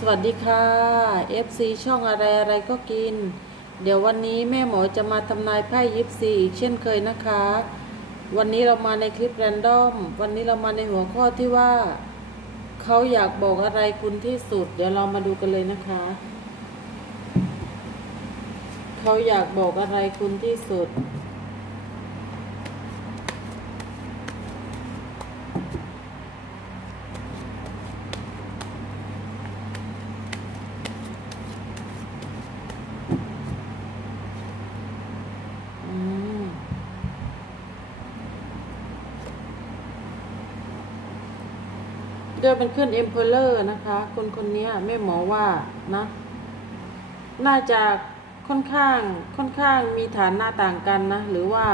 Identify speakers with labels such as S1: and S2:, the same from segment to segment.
S1: สวัสดีค่ะ FC ช่องอะไรอะไรก็กิน เดี๋ยววันนี้แม่หมอจะมาทำนายไพ่ยิปซีอีกเช่นเคยนะคะ วันนี้เรามาในคลิปแรนดอม วันนี้เรามาในหัวข้อที่ว่า เขาอยากบอกอะไรคุณที่สุด เดี๋ยวเรามาดูกันเลยนะคะ เขาอยากบอกอะไรคุณที่สุด ด้วยมันขึ้น Emperor นะคะ คนคนนี้แม่หมอว่านะ น่าจะค่อนข้างค่อนข้างมีฐานหน้าต่างกันนะ หรือว่า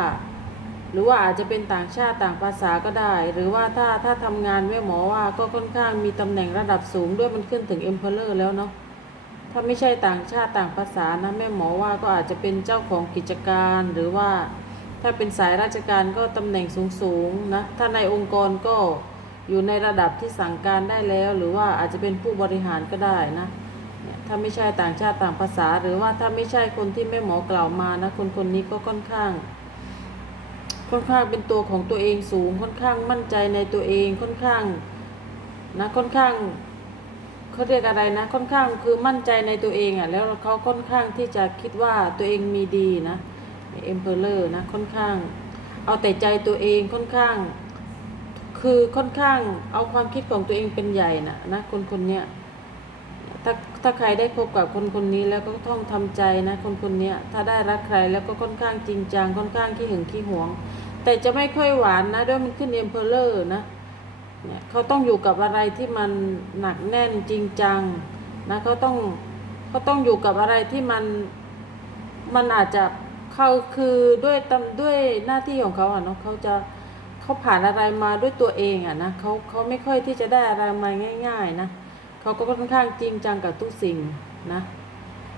S1: หรือว่าอาจจะเป็นต่างชาติต่างภาษาก็ได้ หรือว่าถ้าถ้าทำงานแม่หมอว่าก็ค่อนข้างมีตำแหน่งระดับสูงด้วยมันขึ้นถึง Emperor แล้วเนาะถ้าไม่ใช่ต่างชาติต่างภาษานะแม่หมอว่าก็อาจจะเป็นเจ้าของกิจการหรือว่าถ้าเป็นสายราชการก็ตำแหน่งสูงๆนะถ้าในองค์กรก็ อยู่ในระดับที่สั่งการได้แล้ว หรือว่าอาจจะเป็นผู้บริหารก็ได้นะถ้าไม่ใช่ต่างชาติต่างภาษา หรือว่าถ้าไม่ใช่คนที่แม่หมอกล่าวมานะคนคนนี้ก็ค่อนข้าง ค่อนข้างเป็นตัวของตัวเองสูงค่อนข้างมั่นใจในตัวเองค่อนข้างนะค่อนข้างเขาเรียกอะไรนะ ค่อนข้างคือมั่นใจในตัวเองอะ แล้วเขาค่อนข้างที่จะคิดว่าตัวเองมีดีนะเอ็มเพลเลอร์นะค่อนข้าง เอาแต่ใจตัวเองค่อนข้าง คือค่อนข้างเอาความคิดของตัวเองเป็นใหญ่นะนะคนคนเนี้ยถ้าถ้าใครได้พบกับคนคนนี้แล้วก็ต้องทำใจนะคนคนเนี้ยถ้าได้รักใครแล้วก็ค่อนข้างจริงจังค่อนข้างขี้หึงขี้หวง แต่จะไม่ค่อยหวานนะด้วยมันขึ้นเอ็มเพลเลอร์นะเนี่ยเขาต้องอยู่กับอะไรที่มันหนักแน่นจริงจังนะเขาต้องเขาต้องอยู่กับอะไรที่มันมันอาจจะเขาคือด้วยตำด้วยหน้าที่ของเขาอะเนาะเขาจะ เขาผ่านอะไรมาด้วยตัวเองอะนะเขาเขาไม่ค่อยที่จะได้อะไรมาง่าย ๆนะเขาก็ค่อนข้างจริงจังกับทุกสิ่งนะ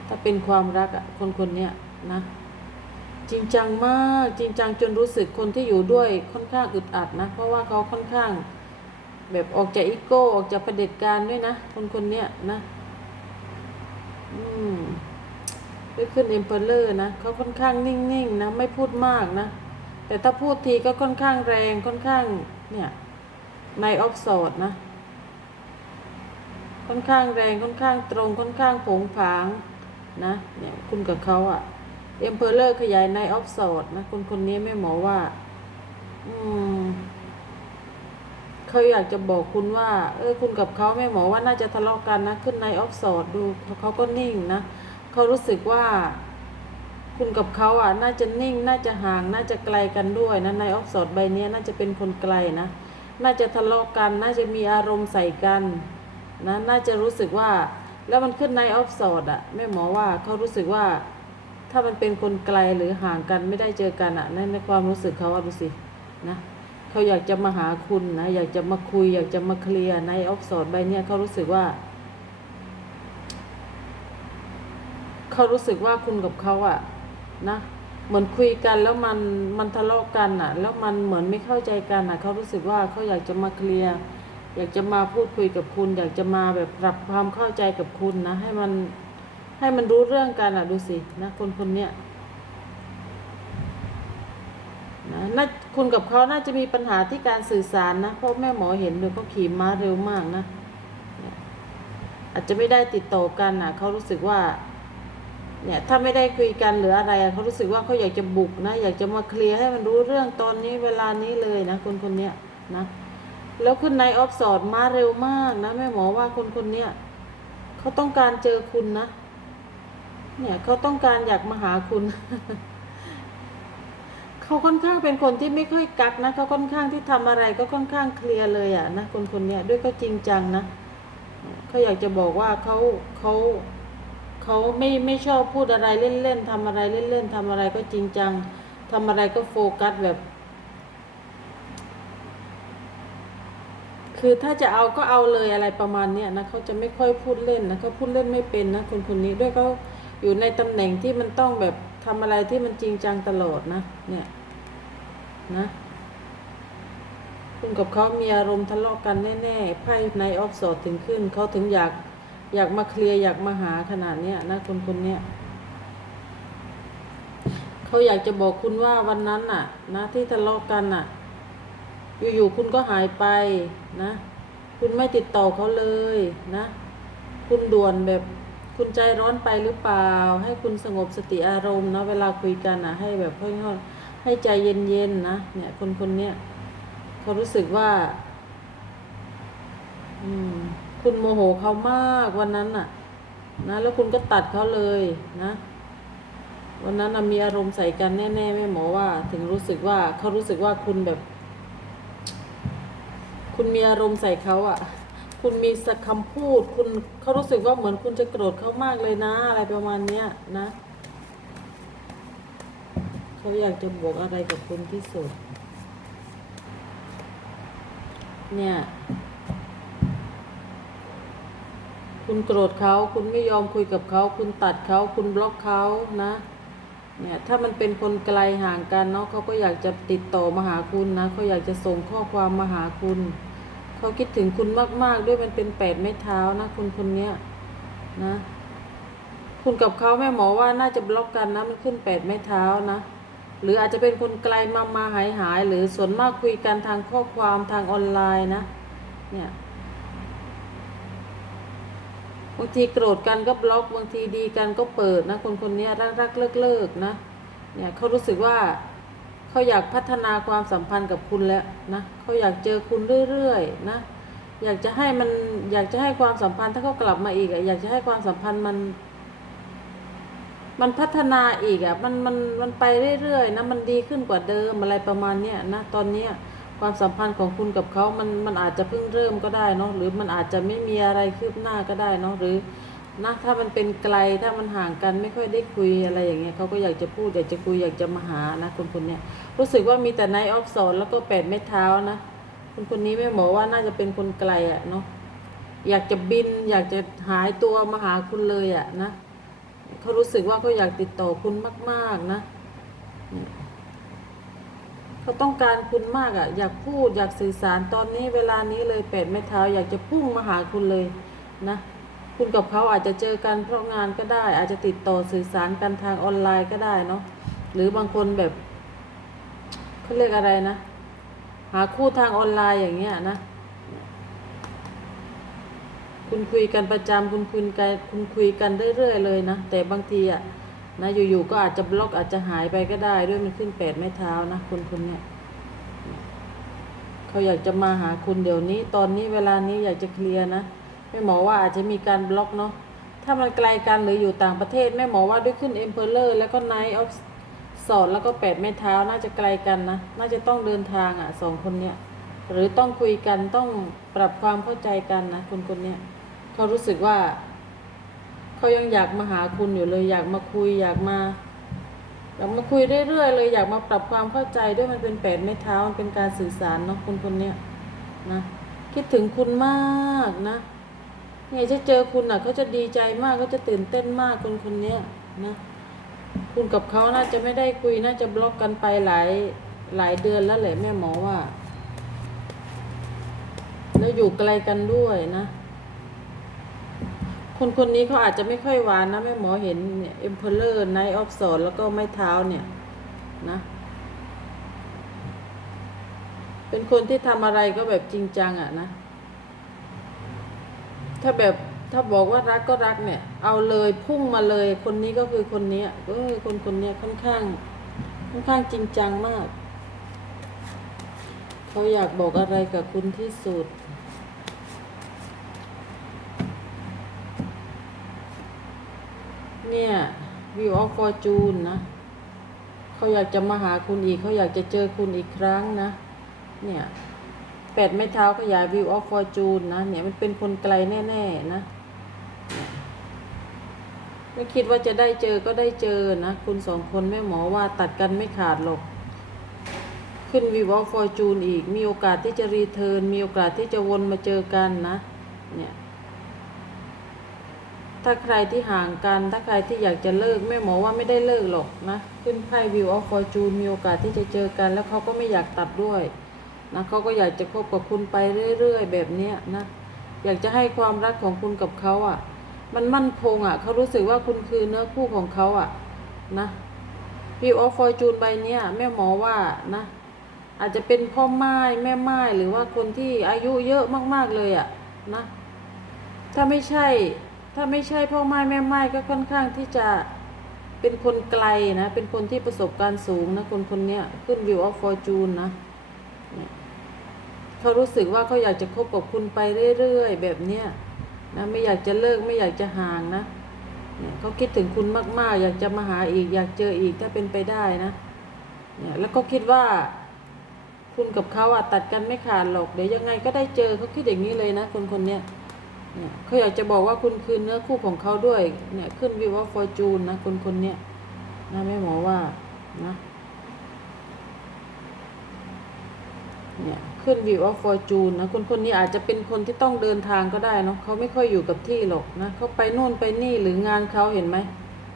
S1: ถ้าเป็นความรักอะคนคนเนี้ยนะ จริงจังมากจริงจังจนรู้สึกคนที่อยู่ด้วยค่อนข้างอึดอัดนะ เพราะว่าเขาค่อนข้าง แบบออกจากอีโก้ออกจากประเผด็จการด้วยนะ คนคนเนี้ยนะอืมด้วยขึ้นเอ็มเพลเลอร์นะเขาค่อนข้างนิ่งๆนะไม่พูดมากนะ แต่ถ้าพูดทีก็ค่อนข้างแรงค่อนข้างเนี่ยในออฟโซดนะ ค่อนข้างแรงค่อนข้างตรงค่อนข้างผงผางนะเนี่ยคุณกับเขาอะเอ็มเพลเลอร์ขยายในออฟโซดนะคนคนนี้ไม่หมอว่า อืมเขาอยากจะบอกคุณว่า เออคุณกับเขาแม่หมอว่าน่าจะทะเลาะกันนะ ขึ้นในออฟสอดดูเขาก็นิ่งนะเขารู้สึกว่า คุณกับเขาอะน่าจะนิ่ง น่าจะห่าง น่าจะไกลกันด้วยนะในออฟสอดใบนี้น่าจะเป็นคนไกลนะ น่าจะทะเลาะกัน น่าจะมีอารมณ์ใส่กันนะน่าจะรู้สึกว่า แล้วมันขึ้นในออฟสอดอะแม่หมอว่าเขารู้สึกว่า ถ้ามันเป็นคนไกลหรือห่างกันไม่ได้เจอกันอะในในความรู้สึกเขาอะดูสินะเขาอยากจะมาหาคุณนะอยากจะมาคุย อยากจะมาเคลียร์ในออฟสอดใบเนี้ยเขารู้สึกว่าเขารู้สึกว่าคุณกับเขาอะ นะเหมือนคุยกันแล้วมันมันทะเลาะกันอะแล้วมันเหมือนไม่เข้าใจกันอะเขารู้สึกว่าเขาอยากจะมาเคลียร์อยากจะมาพูดคุยกับคุณ อยากจะมาแบบปรับความเข้าใจกับคุณนะ ให้มันให้มันรู้เรื่องกันอะดูสินะคนคนเนี้ยนะน่าคุณกับเขาน่าจะมีปัญหาที่การสื่อสารนะเพราะแม่หมอเห็นเลยเขาขี่ม้าเร็วมากนะอาจจะไม่ได้ติดต่อกันอะเขารู้สึกว่า เนี่ยถ้าไม่ได้คุยกันหรืออะไรเขารู้สึกว่าเขาอยากจะบุกนะ อยากจะมาเคลียร์ให้มันรู้เรื่องตอนนี้เวลานี้เลยนะคนคนเนี้ยนะแล้วขึ้นในออฟสอดมาเร็วมากนะแม่หมอว่าคนคนเนี้ยเขาต้องการเจอคุณนะ เนี่ยเขาต้องการอยากมาหาคุณเขาค่อนข้างเป็นคนที่ไม่ค่อยกักนะเขาค่อนข้างที่ทำอะไรก็ค่อนข้างเคลียร์เลยอะนะคนคนเนี้ยด้วยก็จริงจังนะเขาอยากจะบอกว่าเขาเขา เขาไม่ไม่ชอบพูดอะไรเล่นๆทำอะไรเล่นๆทำอะไรก็จริงจังทำอะไรก็โฟกัสแบบ คือถ้าจะเอาก็เอาเลยอะไรประมาณเนี้ยนะเขาจะไม่ค่อยพูดเล่นนะเขาพูดเล่นไม่เป็นนะคนคนนี้ด้วยเขาอยู่ในตำแหน่งที่มันต้องแบบทำอะไรที่มันจริงจังตลอดนะ เนี่ยนะคุณกับเขามีอารมณ์ทะเลาะกันแน่ๆไพ่ในออฟสอดถึงขึ้นเขาถึงอยาก อยากมาเคลียร์อยากมาหาขนาดเนี้ยนะคนคนเนี้ยเขาอยากจะบอกคุณว่าวันนั้นน่ะ นะที่ทะเลาะกันน่ะ อยู่ๆคุณก็หายไปนะ คุณไม่ติดต่อเขาเลยนะ คุณด่วนแบบคุณใจร้อนไปหรือเปล่า ให้คุณสงบสติอารมณ์นะเวลาคุยกันนะให้แบบค่อยๆให้ใจเย็นๆนะเนี่ย คนคนเนี้ยเขารู้สึกว่า อืม คุณโมโหเขามากวันนั้นน่ะ นะ แล้วคุณก็ตัดเขาเลยนะ วันนั้นน่ะมีอารมณ์ใส่กันแน่ๆแม่หมอว่า ถึงรู้สึกว่าเขารู้สึกว่าคุณแบบ คุณมีอารมณ์ใส่เขาอะ่ะ คุณมีสักคำพูด คุณเขารู้สึกว่าเหมือนคุณจะโกรธเขามากเลยนะ อะไรประมาณเนี้ยนะเขาอยากจะบอกอะไรกับคุณที่สุด เนี่ย คุณโกรธเขาคุณไม่ยอมคุยกับเขา คุณตัดเขาคุณบล็อกเขานะ เนี่ยถ้ามันเป็นคนไกลห่างกันเนาะเขาก็อยากจะติดต่อมาหาคุณนะเขาอยากจะส่งข้อความมาหาคุณเขาคิดถึงคุณมากๆด้วยมันเป็นแปดไม้เท้านะคุณคนเนี้ยนะ คุณกับเขาแม่หมอว่าน่าจะบล็อกกันนะมันขึ้นแปดไม้เท้านะหรืออาจจะเป็นคนไกลมามาหายหายหรือส่วนมากคุยกันทางข้อความทางออนไลน์นะ เนี่ย บางทีโกรธกันก็บล็อกบางทีดีกันก็เปิดนะคนคนนี้รักรักเลิกเลิกนะเนี่ยเขารู้สึกว่าเขาอยากพัฒนาความสัมพันธ์กับคุณแล้วนะเขาอยากเจอคุณเรื่อยๆนะอยากจะให้มันอยากจะให้ความสัมพันธ์ถ้าเขากลับมาอีกอะอยากจะให้ความสัมพันธ์มัน มันพัฒนาอีกอะมันมันมันไปเรื่อยๆนะมันดีขึ้นกว่าเดิมอะไรประมาณเนี้ยนะตอนเนี้ย ความสัมพันธ์ของคุณกับเขามันมันอาจจะเพิ่งเริ่มก็ได้เนาะหรือมันอาจจะไม่มีอะไรคืบหน้าก็ได้เนาะหรือนะถ้ามันเป็นไกลถ้ามันห่างกันไม่ค่อยได้คุยอะไรอย่างเงี้ยเขาก็อยากจะพูดอยากจะคุยอยากจะมาหานะคนคนเนี้ยรู้สึกว่ามีแต่ไนออฟสอนแล้วก็แปดไม้เท้านะคนคนนี้แม่หมอว่าน่าจะเป็นคนไกลอะเนาะอยากจะบิน อยากจะหายตัวมาหาคุณเลยอะนะเขารู้สึกว่าเขาอยากติดต่อคุณมาก ๆนะ เขาต้องการคุณมากอะ่ะ อยากพูดอยากสื่อสารตอนนี้เวลานี้เลยแปดไม้เท้า อยากจะพุ่งมาหาคุณเลยนะ คุณกับเขาอาจจะเจอกันเพราะงานก็ได้ อาจจะติดต่อสื่อสารกันทางออนไลน์ก็ได้เนาะหรือบางคนแบบเขาเรียกอะไรนะ หาคู่ทางออนไลน์อย่างเงี้ยนะคุณคุยกันประจำคุณคุยกันคุณคุยกันเรื่อยๆเลยนะแต่บางทีอะ นะอยู่ๆก็อาจจะบล็อกอาจจะหายไปก็ได้ด้วยมันขึ้นแปดไม้เท้านะคุณคนเนี้ยเขาอยากจะมาหาคุณเดี๋ยวนี้ ตอนนี้เวลานี้อยากจะเคลียร์นะแม่หมอว่าอาจจะมีการบล็อกเนาะถ้ามันไกลกันหรืออยู่ต่างประเทศแม่หมอว่าด้วยขึ้นเอ็มเพลเลอร์แล้วก็ไนท์ออฟสอดแล้วก็แปดไม้เท้าน่าจะไกลกันนะน่าจะต้องเดินทางอะสองคนเนี้ยหรือต้องคุยกันต้องปรับความเข้าใจกันนะคนคนเนี้ยเขารู้สึกว่า เขายังอยากมาหาคุณอยู่เลย อยากมาคุยอยากมาอยากมาคุยเรื่อยๆเลยอยากมาปรับความเข้าใจด้วยมันเป็นแปดไม้เท้ามันเป็นการสื่อสารเนาะคนคนเนี้ยนะคิดถึงคุณมากนะเนี่ยจะเจอคุณอะเขาจะดีใจมากเขาจะตื่นเต้นมากคนคนเนี้ยนะคุณกับเขาน่าจะไม่ได้คุยน่าจะบล็อกกันไปหลายหลายเดือนแล้วแหละแม่หมอว่า แล้วอยู่ไกลกันด้วยนะ คนคนนี้เขาอาจจะไม่ค่อยหวานนะแม่หมอเห็นเนี่ยเอ็มเพลเลอร์ไนท์ออฟสอนแล้วก็ไม้เท้าเนี่ยนะ เป็นคนที่ทำอะไรก็แบบจริงจังอะนะ ถ้าแบบถ้าบอกว่ารักก็รักเนี่ย เอาเลยพุ่งมาเลยคนนี้ก็คือคนนี้เออคนคนนี้ค่อนข้าง ค่อนข้างจริงจังมาก เขาอยากบอกอะไรกับคุณที่สุด เนี่ย View of Fortune นะเขาอยากจะมาหาคุณอีกเขาอยากจะเจอคุณอีกครั้งนะ เนี่ยแปดไม้เท้าขยาย View of Fortune นะ เนี่ยมันเป็นคนไกลแน่ๆนะไม่คิดว่าจะได้เจอก็ได้เจอนะ คุณสองคนแม่หมอว่าตัดกันไม่ขาดหรอก ขึ้น View of Fortune อีก มีโอกาสที่จะรีเทิร์นมีโอกาสที่จะวนมาเจอกันนะ เนี่ย ถ้าใครที่ห่างกัน ถ้าใครที่อยากจะเลิกแม่หมอว่าไม่ได้เลิกหรอกนะ ขึ้นไพ่ View of Fortune มีโอกาสที่จะเจอกัน แล้วเขาก็ไม่อยากตัดด้วยนะเขาก็อยากจะคบกับคุณไปเรื่อยๆ แบบเนี้ยนะ อยากจะให้ความรักของคุณกับเขาอะ มันมั่นคงอะเขารู้สึกว่าคุณคือเนื้อคู่ของเขาอะนะวิวออฟฟอร์จูนใบเนี้ยแม่หมอว่านะ อาจจะเป็นพ่อไม้แม่ไม้หรือว่าคนที่อายุเยอะมากๆเลยอะนะ ถ้าไม่ใช่ ถ้าไม่ใช่พ่อไม้แม่ไม้ก็ค่อนข้างที่จะเป็นคนไกลนะ เป็นคนที่ประสบการณ์สูงนะคนคนนี้ขึ้นวิวออฟฟอร์จูนนะเนี่ยเขารู้สึกว่าเขาอยากจะคบกับคุณไปเรื่อยๆ แบบเนี้ยนะไม่อยากจะเลิกไม่อยากจะห่างนะเนี่ยเขาคิดถึงคุณมากๆ อยากจะมาหาอีก อยากเจออีกถ้าเป็นไปได้นะเนี่ยแล้วก็คิดว่า คุณกับเขาอะตัดกันไม่ขาดหรอกเดี๋ยวยังไงก็ได้เจอเขาคิดอย่างนี้เลยนะคนคนเนี้ย เนี่ยเขาอยากจะบอกว่าคุณคือเนื้อคู่ของเขาด้วย เนี่ยขึ้นวิวว่าฟอร์จูนนะคนคนเนี้ยนะแม่หมอว่านะเนี่ยขึ้นวิวว่าฟอร์จูนนะคนคนนี้อาจจะเป็นคนที่ต้องเดินทางก็ได้เนาะเขาไม่ค่อยอยู่กับที่หรอกนะเขาไปโน่นไปนี่หรืองานเขาเห็นไหม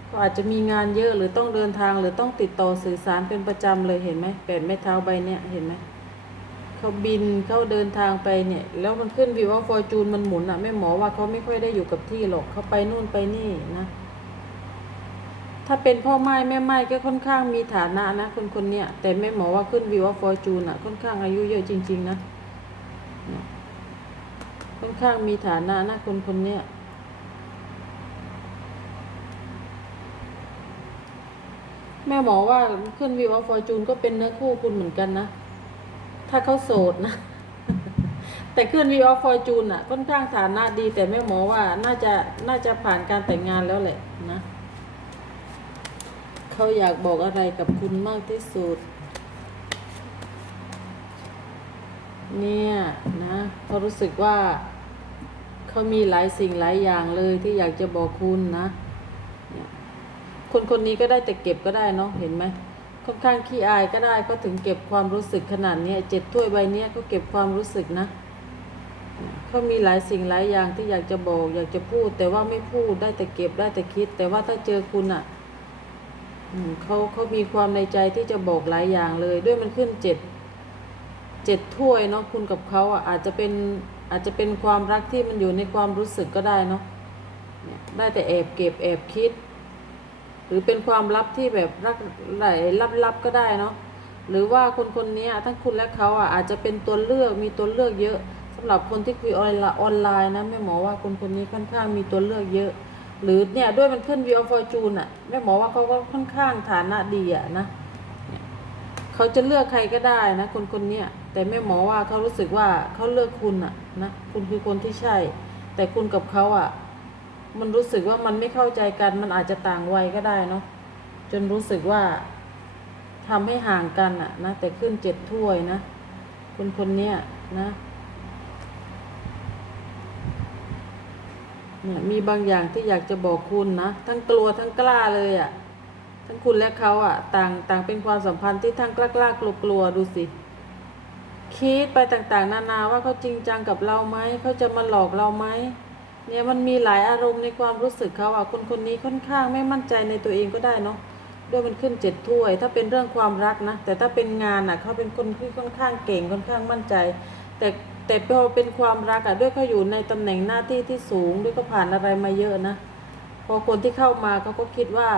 S1: เขาอาจจะมีงานเยอะหรือต้องเดินทางหรือต้องติดต่อสื่อสารเป็นประจำเลยเห็นไหมแปดไม้เท้าใบเนี้ยเห็นไหม เขาบินเขาเดินทางไปเนี่ย แล้วมันขึ้นวิวว่าฟอร์จูนมันหมุนอะแม่หมอว่าเขาไม่ค่อยได้อยู่กับที่หรอกเขาไปนู่นไปนี่นะ ถ้าเป็นพ่อไม้แม่ไม้ก็ค่อนข้างมีฐานะนะคนคนเนี้ยแต่แม่หมอว่าขึ้นวิวว่าฟอร์จูนอะค่อนข้างอายุเยอะจริง ๆ นะค่อนข้างมีฐานะนะคนคนเนี้ยแม่หมอว่าขึ้นวิวว่าฟอร์จูนก็เป็นเนื้อคู่คุณเหมือนกันนะ ถ้าเขาโสดนะ แต่ขึ้นวีออฟฟอร์จูนอะค่อนข้างฐานะดี แต่แม่หมอว่าน่าจะน่าจะผ่านการแต่งงานแล้วแหละนะเขาอยากบอกอะไรกับคุณมากที่สุด เนี่ยนะเขารู้สึกว่าเขามีหลายสิ่งหลายอย่างเลยที่อยากจะบอกคุณนะคนคนนี้ก็ได้แต่เก็บก็ได้เนาะเห็นไหม ค่อนข้างขี้อายก็ได้ก็ถึงเก็บความรู้สึกขนาดนี้เจ็ดถ้วยใบเนี้ยเขาเก็บความรู้สึกนะเขามีหลายสิ่งหลายอย่างที่อยากจะบอก อยากจะพูด แต่ว่าไม่พูดได้แต่เก็บได้แต่คิด แต่ว่าถ้าเจอคุณอะเขาเขามีความในใจที่จะบอกหลายอย่างเลย ด้วยมันขึ้นเจ็ดเจ็ดถ้วยเนาะคุณกับเขาอะอาจจะเป็นอาจจะเป็นความรักที่มันอยู่ในความรู้สึกก็ได้เนาะได้แต่แอบเก็บแอบคิด หรือเป็นความลับที่แบบรักไหลลับๆก็ได้เนาะหรือว่าคนคนนี้ทั้งคุณและเขาอะอาจจะเป็นตัวเลือกมีตัวเลือกเยอะสำหรับคนที่คุยออนไลน์นะแม่หมอว่าคนคนนี้ค่อนข้างมีตัวเลือกเยอะ หรือเนี่ยด้วยมันขึ้นวิวฟอร์จูนอะแม่หมอว่าเขาก็ค่อนข้างฐานะดีอะนะเขาจะเลือกใครก็ได้นะ คนคนนี้แต่แม่หมอว่าเขารู้สึกว่าเขาเลือกคุณอะนะคุณคือคนที่ใช่ แต่คุณกับเขาอะ มันรู้สึกว่ามันไม่เข้าใจกัน มันอาจจะต่างวัยก็ได้เนาะจนรู้สึกว่าทำให้ห่างกันอะนะแต่ขึ้นเจ็ดถ้วยนะคนคนเนี้ยนะเนี่ยมีบางอย่างที่อยากจะบอกคุณนะทั้งกลัวทั้งกล้าเลยอะทั้งคุณและเขาอะต่างต่างเป็นความสัมพันธ์ที่ทั้งกล้ากล้ากลัวกลัวดูสิ คิดไปต่างๆ นานาว่าเขาจริงจังกับเราไหมเขาจะมาหลอกเราไหม เนี่ยมันมีหลายอารมณ์ในความรู้สึกเขาอะคนคนนี้ค่อนข้างไม่มั่นใจในตัวเองก็ได้เนาะด้วยมันขึ้นเจ็ดถ้วย ถ้าเป็นเรื่องความรักนะ แต่ถ้าเป็นงานอะเขาเป็นคนที่ค่อนข้างเก่งค่อนข้างมั่นใจ แต่แต่พอเป็นความรักอะด้วยเขาอยู่ในตำแหน่งหน้าที่ที่สูงด้วยก็ผ่านอะไรมาเยอะนะ พอคนที่เข้ามาเขาก็คิดว่า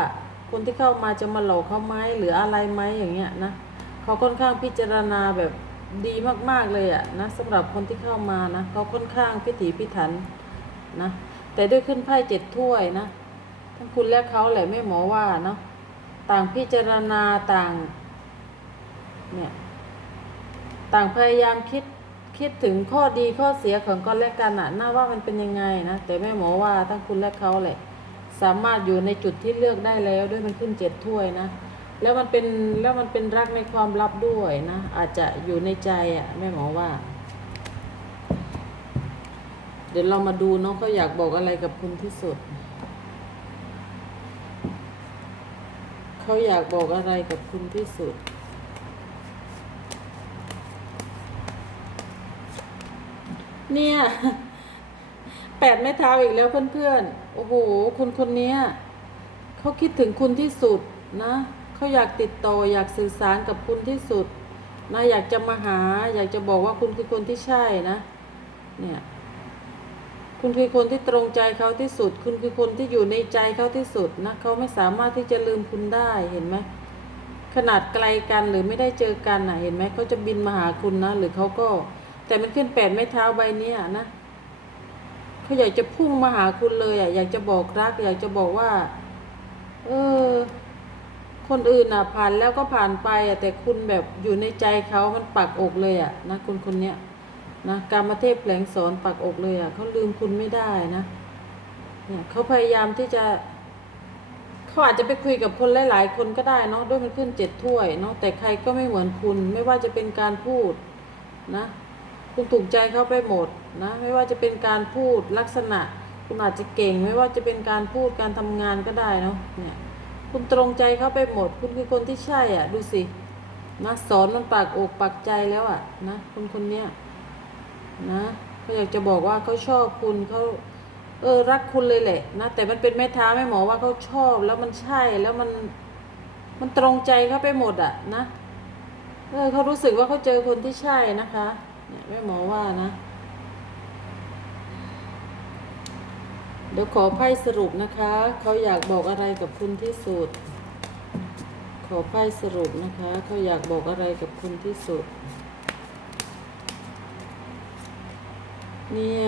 S1: คนที่เข้ามาจะมาหลอกเขาไหมหรืออะไรไหมอย่างเงี้ยนะเขาค่อนข้างพิจารณาแบบดีมากๆเลยอะนะสำหรับคนที่เข้ามานะเขาค่อนข้างพิถีพิถัน นะ แต่ด้วยขึ้นไพ่เจ็ดถ้วยนะ ทั้งคุณและเขาแหละแม่หมอว่าเนาะต่างพิจารณาต่างเนี่ยต่างพยายามคิดคิดถึงข้อดีข้อเสียของกันและกันอะน่าว่ามันเป็นยังไงนะแต่แม่หมอว่าทั้งคุณและเขาแหละ สามารถอยู่ในจุดที่เลือกได้แล้วด้วยมันขึ้นเจ็ดถ้วยนะ แล้วมันเป็นแล้วมันเป็นรักในความลับด้วยนะ อาจจะอยู่ในใจอะแม่หมอว่า เดี๋ยวเรามาดูเนาะเขาอยากบอกอะไรกับคุณที่สุด เขาอยากบอกอะไรกับคุณที่สุด เนี่ยแปดไม้เท้าอีกแล้วเพื่อนๆ โอ้โห คนคนนี้เขาคิดถึงคุณที่สุดนะเขาอยากติดต่ออยากสื่อสารกับคุณที่สุดนะอยากจะมาหา อยากจะบอกว่าคุณคือคนที่ใช่นะ เนี่ย คุณคือคนที่ตรงใจเขาที่สุด คุณคือคนที่อยู่ในใจเขาที่สุดนะเขาไม่สามารถที่จะลืมคุณได้เห็นไหมขนาดไกลกันหรือไม่ได้เจอกันอะเห็นไหมเขาจะบินมาหาคุณนะหรือเขาก็ แต่มันขึ้นแปดไม้เท้าใบเนี้ยนะเขาอยากจะพุ่งมาหาคุณเลยอะอยากจะบอกรัก อยากจะบอกว่า เออ คนอื่นอะผ่านแล้วก็ผ่านไปอะแต่คุณแบบอยู่ในใจเขามันปักอกเลยอะนะคนคนเนี้ย นะการมาเทพแผลงสอนปักอกเลยอะเขาลืมคุณไม่ได้นะเนี่ยเขาพยายามที่จะเขาอาจจะไปคุยกับคนหลาย ๆ คนก็ได้เนาะด้วยมันขึ้นเจ็ดถ้วยเนาะแต่ใครก็ไม่เหมือนคุณ ไม่ว่าจะเป็นการพูดนะคุณถูกใจเขาไปหมดนะไม่ว่าจะเป็นการพูดลักษณะ คุณอาจจะเก่ง ไม่ว่าจะเป็นการพูดการทำงานก็ได้เนาะเนี่ยคุณตรงใจเขาไปหมด คุณคือคนที่ใช่อะ ดูสินะสอนมันปากอกปากใจแล้วอะนะคนคนเนี้ย นะเขาอยากจะบอกว่าเขาชอบคุณเขาเออรักคุณเลยแหละนะแต่มันเป็นแม่ท้าแม่หมอว่าเขาชอบแล้วมันใช่แล้วมันมันตรงใจเขาไปหมดอะนะเออเขารู้สึกว่าเขาเจอคนที่ใช่นะคะเนี่ยแม่หมอว่านะ เดี๋ยวขอไพ่สรุปนะคะเขาอยากบอกอะไรกับคุณที่สุด ขอไพ่สรุปนะคะเขาอยากบอกอะไรกับคุณที่สุด เนี่ย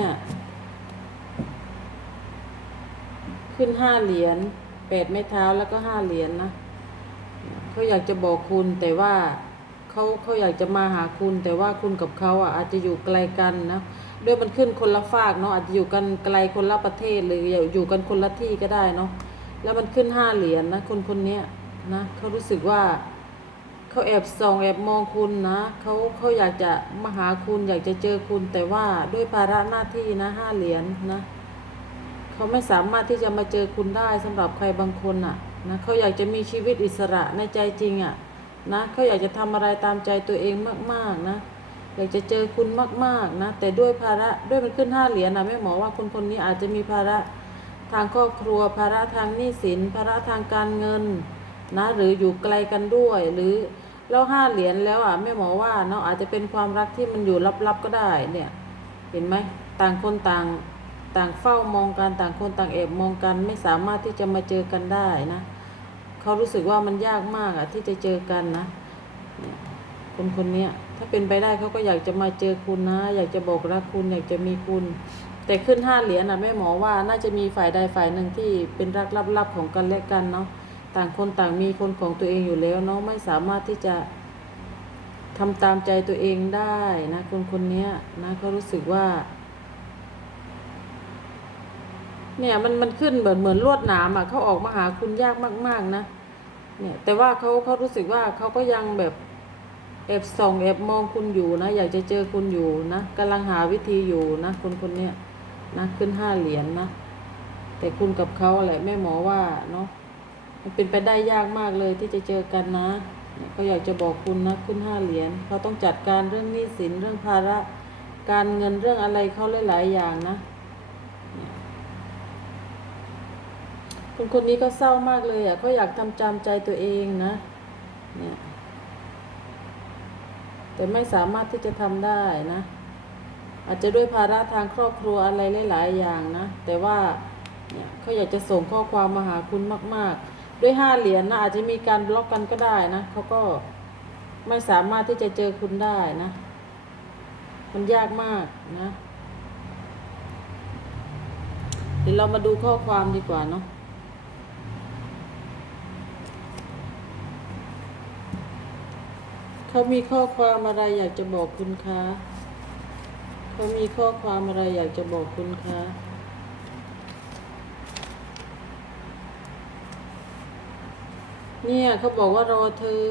S1: ขึ้นห้าเหรียญแปดไม้เท้าแล้วก็ห้าเหรียญนะเขาอยากจะบอกคุณแต่ว่าเขาเขาอยากจะมาหาคุณ แต่ว่าคุณกับเขาอะอาจจะอยู่ไกลกันนะด้วยมันขึ้นคนละฝากเนาะอาจจะอยู่กันไกลคนละประเทศหรืออยู่กันคนละที่ก็ได้เนาะแล้วมันขึ้นห้าเหรียญนะคนคนนี้นะเขารู้สึกว่า เขาแอบส่องแอบมองคุณนะเขาเขาอยากจะมาหาคุณอยากจะเจอคุณ แต่ว่าด้วยภาระหน้าที่นะห้าเหรียญนะเขาไม่สามารถที่จะมาเจอคุณได้สำหรับใครบางคนอะนะเขาอยากจะมีชีวิตอิสระในใจจริงอะนะเขาอยากจะทำอะไรตามใจตัวเองมากๆนะอยากจะเจอคุณมากๆนะแต่ด้วยภาระด้วยมันขึ้นห้าเหรียญนะแม่หมอว่าคนคนนี้อาจจะมีภาระทางครอบครัว ภาระทางหนี้สิน ภาระทางการเงินนะหรืออยู่ไกลกันด้วยหรือ แล้วห้าเหรียญแล้วอะแม่หมอว่าเนาะอาจจะเป็นความรักที่มันอยู่ลับๆก็ได้เนี่ย เห็นไหมต่างคนต่างต่างเฝ้ามองกันต่างคนต่างแอบมองกันไม่สามารถที่จะมาเจอกันได้นะเขารู้สึกว่ามันยากมากอะที่จะเจอกันนะคนคนเนี้ยถ้าเป็นไปได้เขาก็อยากจะมาเจอคุณนะ อยากจะบอกรักคุณอยากจะมีคุณ แต่ขึ้นห้าเหรียญนะแม่หมอว่าน่าจะมีฝ่ายใดฝ่ายหนึ่งที่เป็นรักลับๆของกันและกันเนาะ ต่างคนต่างมีคนของตัวเองอยู่แล้วเนาะไม่สามารถที่จะทำตามใจตัวเองได้นะคนคนนี้นะเขารู้สึกว่า เนี่ยมันมันขึ้นเหมือนเหมือนลวดหนามอะเขาออกมาหาคุณยากมาก ๆ นะเนี่ยแต่ว่าเขาเขารู้สึกว่าเขาก็ยังแบบแอบส่องแอบมองคุณอยู่นะ อยากจะเจอคุณอยู่นะกำลังหาวิธีอยู่นะ คนคนเนี้ยนะขึ้นห้าเหรียญนะแต่คุณกับเขาแหละแม่หมอว่าเนาะ มันเป็นไปได้ยากมากเลยที่จะเจอกันนะเขาอยากจะบอกคุณนะคุณห้าเหรียญเขาต้องจัดการเรื่องหนี้สินเรื่องภาระ การเงินเรื่องอะไรเขาหลายๆอย่างนะคนคนนี้ก็เศร้ามากเลยอะเขาอยากทำจำใจตัวเองนะ เนี่ย แต่ไม่สามารถที่จะทำได้นะ อาจจะด้วยภาระทางครอบครัวอะไรหลาย ๆ อย่างนะ แต่ว่า เนี่ยเขาอยากจะส่งข้อความมาหาคุณมาก ๆ ด้วยห้าเหรียญนะอาจจะมีการบล็อกกันก็ได้นะเขาก็ไม่สามารถที่จะเจอคุณได้นะ มันยากมากนะ เดี๋ยวเรามาดูข้อความดีกว่าเนาะเขามีข้อความอะไรอยากจะบอกคุณคะเขามีข้อความอะไรอยากจะบอกคุณคะ เนี่ยเขาบอกว่ารอเธอ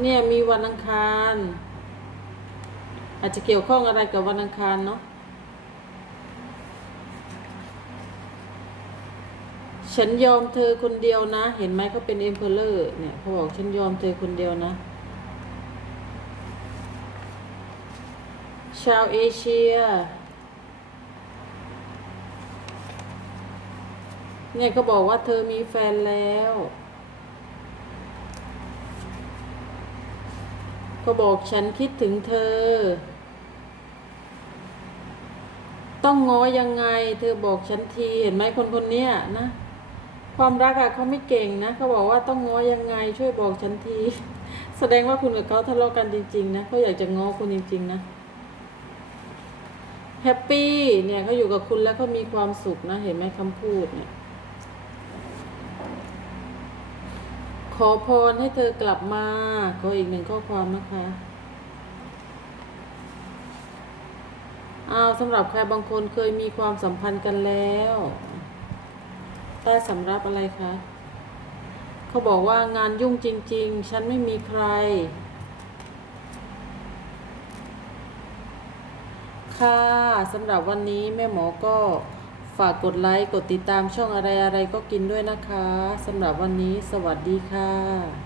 S1: เนี่ยมีวันอังคาร อาจจะเกี่ยวข้องอะไรกับวันอังคารเนาะฉันยอมเธอคนเดียวนะ เห็นไหมเขาเป็นเอ็มเพลเลอร์เนี่ยเขาบอกฉันยอมเธอคนเดียวนะ ชาวเอเชีย เนี่ยเขาบอกว่าเธอมีแฟนแล้วเขาบอกฉันคิดถึงเธอ ต้องง้อยังไง เธอบอกฉันทีเห็นไหมคนคนเนี้ยนะ ความรักอะเขาไม่เก่งนะเขาบอกว่าต้องง้อยังไง ช่วยบอกฉันที แสดงว่าคุณกับเขาทะเลาะกันจริง ๆ นะเขาอยากจะง้อคุณจริง ๆ นะแฮปปี้เนี่ยเขาอยู่กับคุณแล้วเขามีความสุขนะ เห็นไหมคำพูดเนี่ย ขอพรให้เธอกลับมา ขออีกหนึ่งข้อความนะคะอาสำหรับใครบางคนเคยมีความสัมพันธ์กันแล้วใต้สำรับอะไรคะ เขาบอกว่างานยุ่งจริง ๆ ฉันไม่มีใคร ค่ะสำหรับวันนี้แม่หมอก็ ฝากกดไลค์ กดติดตามช่องอะไรอะไรก็กินด้วยนะคะสำหรับวันนี้สวัสดีค่ะ